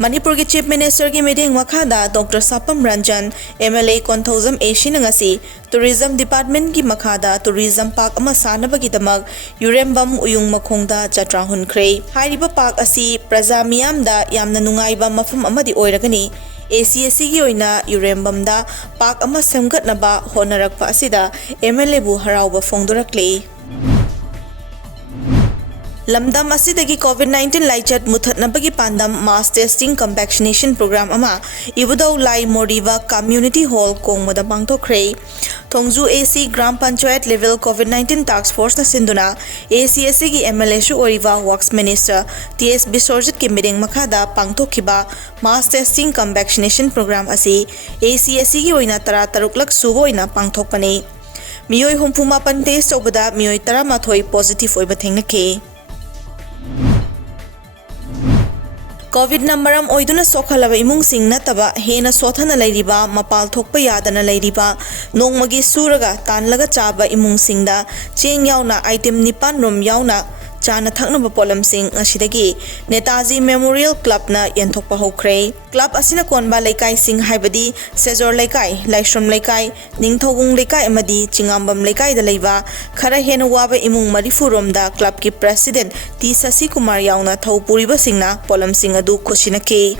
Manipur ki Chief Minister ki meeting makhada Dr. Sapam Ranjan MLA Konthozam Asian ngasi Tourism Department ki makhada Tourism Park ama sanaba ki damag Yurembam uyung makhongda chatra hunkrei. Hairiba park asi praja miyam da yamna nungaiba mafam amadi oiragani. ACSC ki oina Yurembam da park ama semgatnaba honarakpa asida MLA bu harauba fongdorakle. Lamdam asidagi COVID-19 laichat muthatnabagi pandam mass testing cum vaccination program ama ibudau lai moriva community hall kongmoda pangthokre. Thongju AC Gram Panchayat level COVID-19 task force na sinduna ACSC ki MLA shu oriva works minister TS Bisorjit ki meeting makhada pangthokhiba mass testing cum vaccination program asi ACSC ki oina tara taruklak subo oina pangthokpani. Miyoi humphuma pan test obada miyoi tara mathoi positive oiba thengnake. COVID namaram oiduna sokhalaba imung sing nataba hena sothana lairiba mapal thokpa yadana lairiba nongmagi suraga tanlaga chaba imung singda cheng yauna item nipan rom yauna chana thaknaba polam sing asidagi Netaji Memorial Club na yenthokpa hokre. Club asina konba laikai sing haibadi Sejor laikai, Laishram laikai, Ningthogung laikai amadi Chingambam laikai da leiba khara hena waba imung marifurom da club ki president T Sasi Kumar yauna thaupuriba singna polam sing adu khoshinake.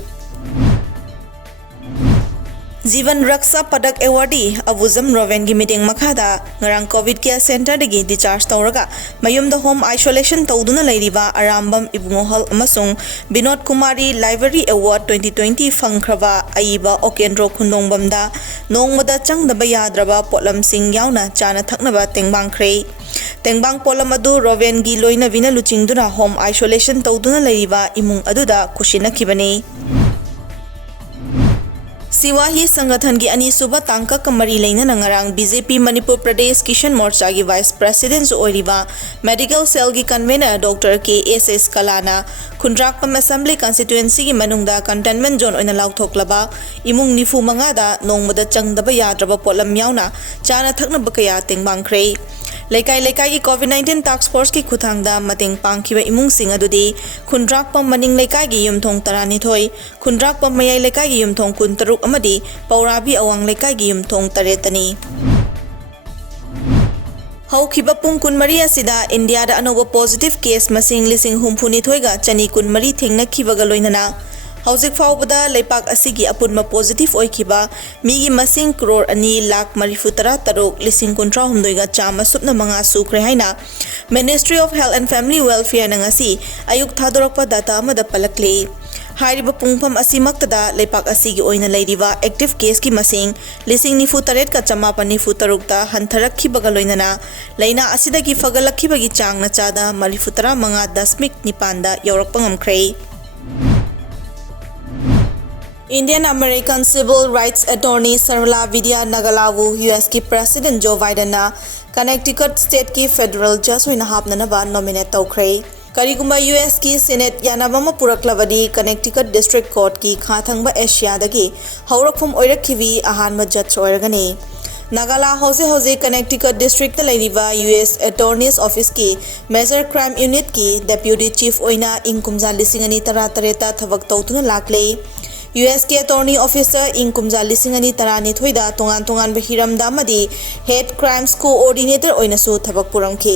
Jivan Raksha Padak Awardee Abuzam Roven gi meeting makhada ngarang COVID care center dagi discharge tawraga mayumda home isolation tawduna lairiba Arambam Ibungohal amasung Binod Kumari Library Award 2020 fangkraba aiba Okendro Khundongbamda nongmada changdaba yadraba potlam sing yauna chana thaknaba tengbang khrei. Tengbang polam adu Roven gi loina vina luchingduna home isolation tawduna lairiba imung aduda kushinakibani. Siwahi Sangathan ki ani suba tangka kamari leina nangarang BJP Manipur Pradesh Kishan Morcha ki Vice President oiriba Medical Cell ki convener Dr. K.S.S. Kalana Khundrakpam Assembly Constituency ki manungda containment zone oina lauthoklaba imung nifu mangada nongmada changdaba yadraba polam yauna chana thaknaba kaya tengbang khrei. Laikai ki COVID-19 task force ki khuthangda mateng pangkhiba imung sing adudi Khundrakpam maning laikai gi yumthong tarani thoi Khundrakpam mayai laikai gi yumthong kuntaruk amadi Paurabi awang laikai gi yumthong taretani. Haukiba pung kunmari asida India da anoba positive case masing lising humpuni thoiga chani kunmari thengna khibaga loinana Hauzik faubada leipak asigi apunma positive oikiba migi masing crore ani lakh marifutara taruk lising kuntra humdoiga chama supna manga sukre haina Ministry of Health and Family Welfare nangasi ayuk thadorakpa data amada palakle. Hairiba pungpam asimaktada leipak asigi oina leiriba active case ki masing lising nifu taret ka chamapan nifu tarukta hantharakhi bagaloinana leina asidagi fagalakhi bagi chang na chada marifutara manga dasmik nipanda yaurakpa ngamkrei. Indian American Civil Rights Attorney Sarvala Vidya Nagalavu US ki President Joe Biden na Connecticut State ki Federal Judge hoina hapnanaba nominate tawkhrei. Karigumba US ki Senate yanabama puraklabadi Connecticut District Court ki khathangba Asia dagi haurakphum oirakhibi ahanma judge oiragani. Nagala house Connecticut District ta lairiba US Attorney's Office ki Major Crime Unit ki Deputy Chief oina ingkumja lisingani tarata thabak tawtuna lakle. US के Attorney Officer इंकुमजा लिसिंगनी तरानी थोइदा तोंगान तोंगान Bahiram दामदी Head Crimes Coordinator ओइनसु थबक पुरमखे.